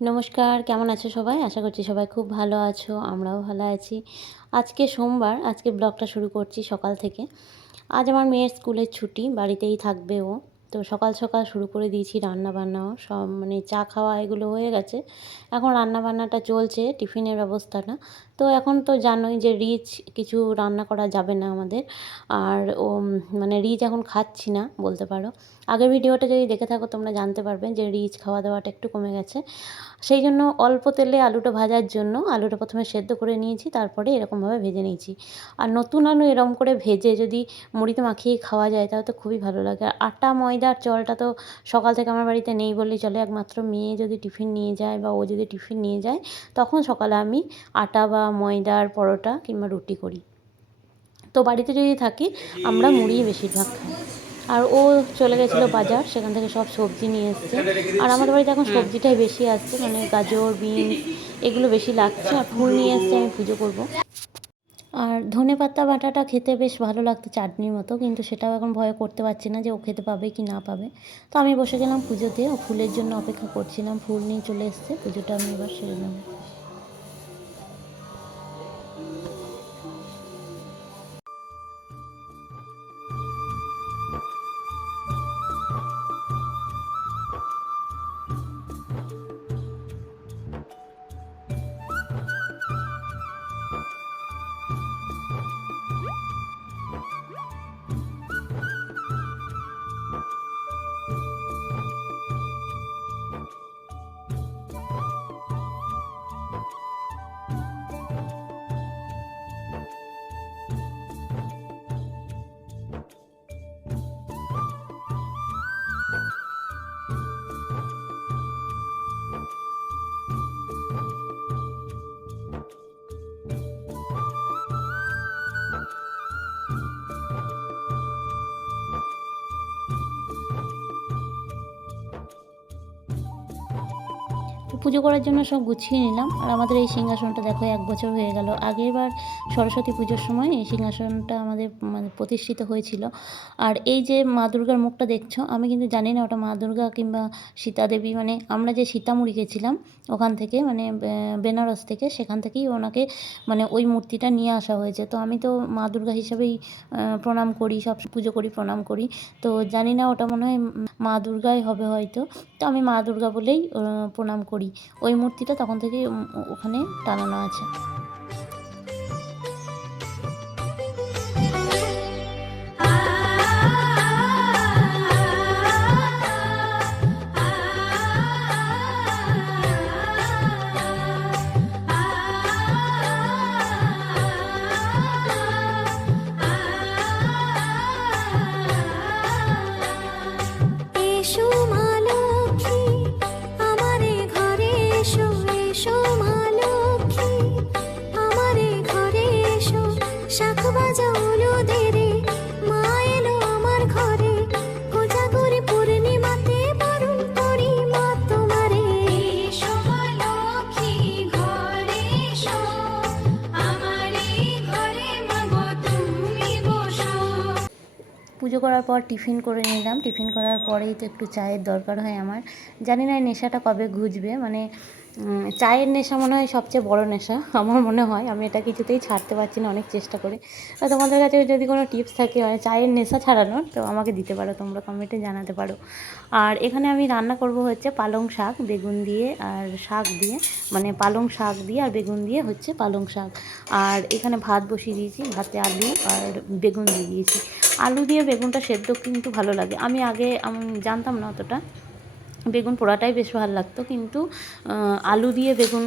নমস্কার, কেমন আছো সবাই? আশা করছি সবাই খুব ভালো আছো। আমরাও ভালো আছি। আজকে সোমবার, আজকে ব্লগটা শুরু করছি সকাল থেকে। আজ আমার মেয়ের স্কুলের ছুটি, বাড়িতেই থাকবে ও। তো সকাল সকাল শুরু করে দিয়েছি রান্নাবান্নাও। সব মানে চা খাওয়া এগুলো হয়ে গেছে। এখন রান্নাবান্নাটা চলছে, টিফিনের ব্যবস্থাটা। তো এখন তো জানোই যে রিচ কিছু রান্না করা যাবে না আমাদের। আর মানে রিচ এখন খাচ্ছি না বলতে পারো। আগের ভিডিওটা যদি দেখে থাকো তোমরা জানতে পারবে যে রিচ খাওয়া দাওয়াটা একটু কমে গেছে। সেই জন্য অল্প তেলে আলুটা ভাজার জন্য আলুটা প্রথমে সেদ্ধ করে নিয়েছি, তারপরে এরকমভাবে ভেজে নিয়েছি। আর নতুন আলু এরকম করে ভেজে যদি মুড়িতে মাখিয়ে খাওয়া যায় তাহলে তো খুবই ভালো লাগে। আর আটা ময়দার চলটা তো সকাল থেকে আমার বাড়িতে নেই বললেই চলে। একমাত্র মেয়ে যদি টিফিন নিয়ে যায় বা ও যদি টিফিন নিয়ে যায় তখন সকালে আমি আটা বা ময়দার পরোটা কিংবা রুটি করি। তো বাড়িতে যদি থাকি আমরা মুড়িই বেশিরভাগ খাই। আর ও চলে গেছিলো বাজার, সেখান থেকে সব সবজি নিয়ে এসছে। আর আমাদের বাড়িতে এখন সবজিটাই বেশি আসছে, মানে গাজর, বিনস এগুলো বেশি লাগছে। আর ফুল নিয়ে এসছে, আমি পুজো করব। আর ধনেপাতা বাটাটা খেতে বেশ ভালো লাগতো চাটনির মতো, কিন্তু সেটাও এখন ভয় করতে পারছি না যে ও খেতে পাবে কি না পাবে। তো আমি বসে গেলাম পুজোতে, ও ফুলের জন্য অপেক্ষা করছিলাম। ফুল নিয়ে চলে এসছে, পুজোটা আমি এবার সেরে নেব। তো পুজো করার জন্য সব গুছিয়ে নিলাম। আর আমাদের এই সিংহাসনটা দেখো 1 বছর হয়ে গেল। আগেরবার সরস্বতী পুজোর সময় এই সিংহাসনটা আমাদের মানে প্রতিষ্ঠিত হয়েছিল। আর এই যে মা দুর্গার মুখটা দেখছো, আমি কিন্তু জানি না ওটা মা দুর্গা কিংবা সীতা দেবী। মানে আমরা যে সীতামুড়ি গেছিলাম ওখান থেকে, মানে বেনারস থেকে, সেখান থেকেই ওনাকে মানে ওই মূর্তিটা নিয়ে আসা হয়েছে। তো আমি তো মা দুর্গা হিসাবেই প্রণাম করি, সব পুজো করি, প্রণাম করি। তো জানি না ওটা মনে হয় মা দুর্গাই হবে হয়তো। তো আমি মা দুর্গা বলেই প্রণাম করি। ওই মূর্তিটা তখন থেকেই ওখানে টানানো আছে। পুজো করার পর টিফিন করে নিলাম। টিফিন করার পরেই তো একটু চায়ের দরকার হয় আমার। জানি না এই নেশাটা কবে ঘুচবে। মানে চায়ের নেশা মনে হয় সবচেয়ে বড় নেশা আমার মনে হয়। আমি এটা কিছুতেই ছাড়তে পারছি না, অনেক চেষ্টা করে। তো তোমাদের কাছে যদি কোনো টিপস থাকে মানে চায়ের নেশা ছাড়ানোর, তো আমাকে দিতে পারো, তোমরা কমেন্টে জানাতে পারো। আর এখানে আমি রান্না করব হচ্ছে পালং শাক বেগুন দিয়ে আর শাক দিয়ে, মানে পালং শাক দিয়ে আর বেগুন দিয়ে হচ্ছে পালং শাক। আর এখানে ভাত বসিয়ে দিয়েছি, ভাতে আলু আর বেগুন দিয়ে দিয়েছি। আলু দিয়ে বেগুনটা সেদ্ধ কিন্তু ভালো লাগে। আমি আগে জানতাম না অতটা, বেগুন পোড়াটাই বেশ ভালো লাগতো, কিন্তু আলু দিয়ে বেগুন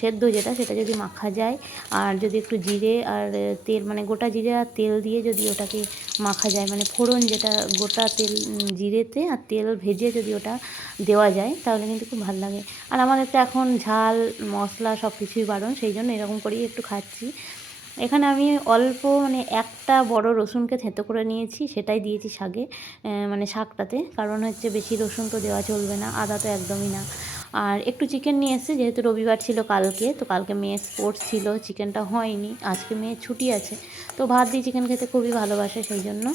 সেদ্ধ যেটা, সেটা যদি মাখা যায় আর যদি একটু জিরে আর তেল, মানে গোটা জিরে আর তেল দিয়ে যদি ওটাকে মাখা যায়, মানে ফোড়ন যেটা গোটা তেল, জিরেতে আর তেল ভেজে যদি ওটা দেওয়া যায় তাহলে কিন্তু খুব ভালো লাগে। আর আমাদের তো এখন ঝাল মশলা সব কিছুই বারণ, সেই জন্য এরকম করেই একটু খাচ্ছি। এখানে আমি অল্প মানে একটা বড় রসুনকে থেঁতো করে নিয়েছি, সেটাই দিয়েছি শাকে, মানে শাকটাতে। কারণ হচ্ছে বেশি রসুন তো দেওয়া চলবে না, আদা তো একদমই না। আর একটু চিকেন নিয়ে এসেছে, যেহেতু রবিবার ছিল কালকে, তো কালকে মেয়ে স্পোর্টস ছিল, চিকেনটা হয়নি, আজকে মেয়ের ছুটি আছে, তো ভাত দিয়ে চিকেন খেতে খুবই ভালোবাসে, সেই জন্য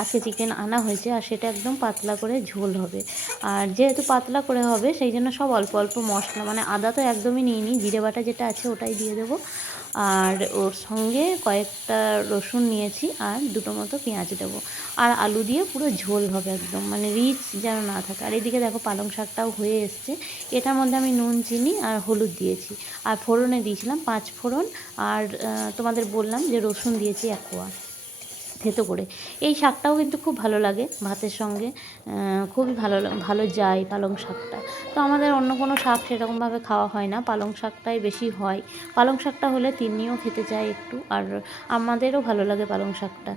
আজকে চিকেন আনা হয়েছে। আর সেটা একদম পাতলা করে ঝোল হবে। আর যেহেতু পাতলা করে হবে সেই জন্য সব অল্প অল্প মশলা, মানে আদা তো একদমই নিইনি, জিরে বাটা যেটা আছে ওটাই দিয়ে দেবো। আর ওর সঙ্গে কয়েকটা রসুন নিয়েছি আর দুটো মতো পেঁয়াজ দেবো। আর আলু দিয়ে পুরো ঝোল হবে একদম, মানে রিচ যেন না থাকে। আর এদিকে দেখো পালং শাকটাও হয়ে এসছে। এটার মধ্যে আমি নুন, চিনি আর হলুদ দিয়েছি। আর ফোড়নে দিয়েছিলাম 5 ফোড়ন। আর তোমাদের বললাম যে রসুন দিয়েছি 1 কোয়া থেতো করে। এই শাকটাও কিন্তু খুব ভালো লাগে ভাতের সঙ্গে, খুবই ভালো যায় পালং শাকটা। তো আমাদের অন্য কোনো শাক সেরকমভাবে খাওয়া হয় না, পালং শাকটাই বেশি হয়। পালং শাকটা হলে তিন্নিও খেতে চায় একটু, আর আমাদেরও ভালো লাগে পালং শাকটা।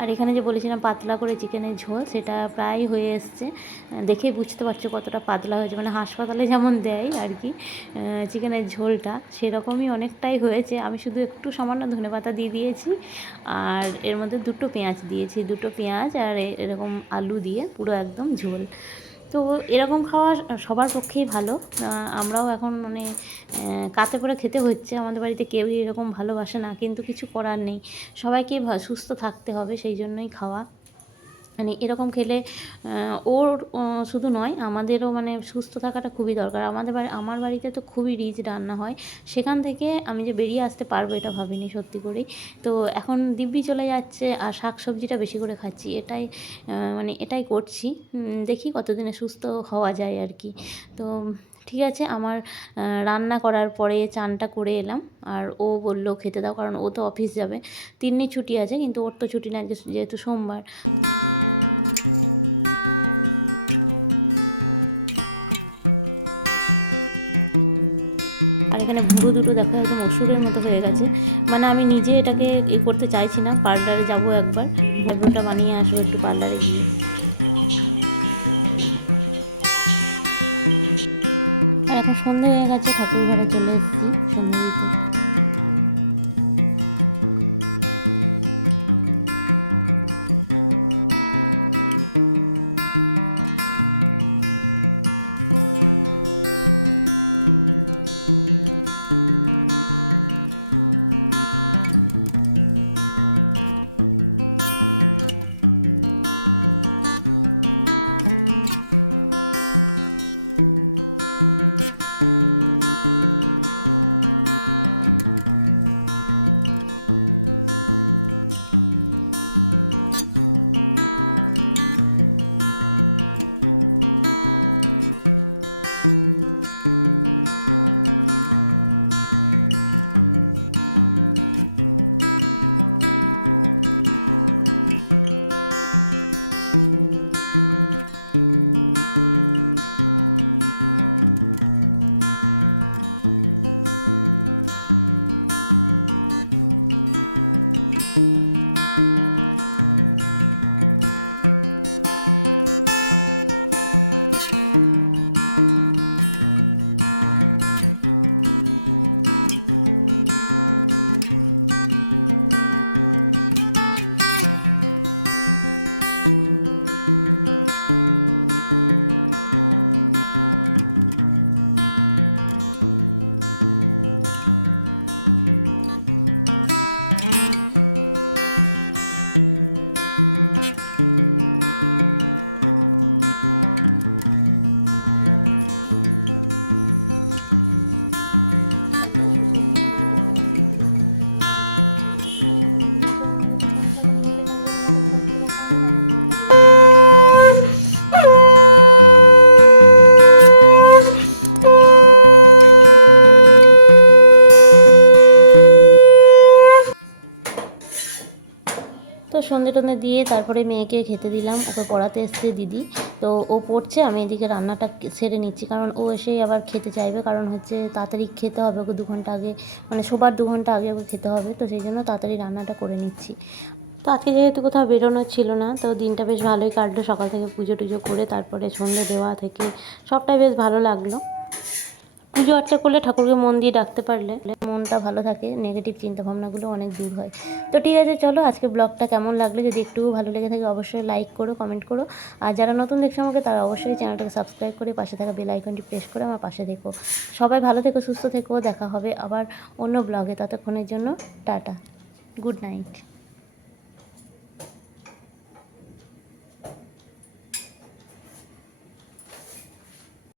আর এখানে যে বলেছিলাম পাতলা করে চিকেনের ঝোল, সেটা প্রায় হয়ে এসছে। দেখেই বুঝতে পারছো কতটা পাতলা হয়েছে, মানে হাসপাতালে যেমন দেয় আর কি চিকেনের ঝোলটা, সেরকমই অনেকটাই হয়েছে। আমি শুধু একটু সামান্য ধনেপাতা দিয়ে দিয়েছি, আর এর মধ্যে 2টো পেঁয়াজ দিয়েছি, 2টো পেঁয়াজ আর এরকম আলু দিয়ে পুরো একদম ঝোল। তো এরকম খাওয়া সবার পক্ষেই ভালো। আমরাও এখন মানে কাতে করে খেতে হচ্ছে, আমাদের বাড়িতে কেউই এরকম ভালোবাসে না, কিন্তু কিছু করার নেই, সবাইকেই সুস্থ থাকতে হবে, সেই জন্যই খাওয়া। মানে এরকম খেলে ওর শুধু নয়, আমাদেরও মানে সুস্থ থাকাটা খুবই দরকার। আমার বাড়িতে তো খুবই রিচ রান্না হয়, সেখান থেকে আমি যে বেরিয়ে আসতে পারবো এটা ভাবিনি সত্যি করেই। তো এখন দিব্যি চলে যাচ্ছে, আর শাক সবজিটা বেশি করে খাচ্ছি, মানে এটাই করছি। দেখি কতদিনে সুস্থ হওয়া যায় আর কি। তো ঠিক আছে, আমার রান্না করার পরে চানটা করে এলাম, আর ও বললো খেতে দাও, কারণ ও তো অফিস যাবে। তিন্নির ছুটি আছে, কিন্তু ওর তো ছুটি না, যেহেতু সোমবার। আর এখানে ভুরু দুটো দেখো একদম অসুরের মতো হয়ে গেছে। মানে আমি নিজে এটাকে করতে চাইছি না, পার্লারে যাব একবার, আইব্রোটা বানিয়ে আসবো একটু পার্লারে গিয়ে। আর এখন সন্ধে হয়ে গেছে, ঠাকুর ঘরে চলে এসেছি সন্ধে দিতে। তো সন্ধে টন্ধে দিয়ে তারপরে মেয়েকে খেতে দিলাম, ওকে পড়াতে এসছে দিদি। তো ও পড়ছে, আমি এদিকে রান্নাটা সেরে নিচ্ছি, কারণ ও এসেই আবার খেতে চাইবে, কারণ হচ্ছে তাড়াতাড়ি খেতে হবে ওকে, 2 ঘন্টা আগে, মানে শোবার 2 ঘন্টা আগে ওকে খেতে হবে, তো সেই জন্য তাড়াতাড়ি রান্নাটা করে নিচ্ছি। তো আজকে যেহেতু কোথাও বেরোনোর ছিল না, তো দিনটা বেশ ভালোই কাটলো, সকাল থেকে পুজো টুজো করে তারপরে সন্ধে দেওয়া থেকে সবটাই বেশ ভালো লাগলো। পুজো আর্চা করলে ঠাকুরকে মন দিয়ে ডাকতে পারলে মনটা ভালো থাকে, নেগেটিভ চিন্তাভাবনাগুলো অনেক দূর হয়। তো ঠিক আছে, চলো আজকে ব্লগটা কেমন লাগলো, যদি একটু ভালো লেগে থাকে অবশ্যই লাইক করো, কমেন্ট করো। আর যারা নতুন দেখছো আমাকে তারা অবশ্যই চ্যানেলটাকে সাবস্ক্রাইব করে পাশে থাকা বেল আইকনটি প্রেস করে আমার পাশে থেকো। সবাই ভালো থেকো, সুস্থ থেকো, দেখা হবে আবার অন্য ব্লগে। ততক্ষণের জন্য টাটা, গুড নাইট।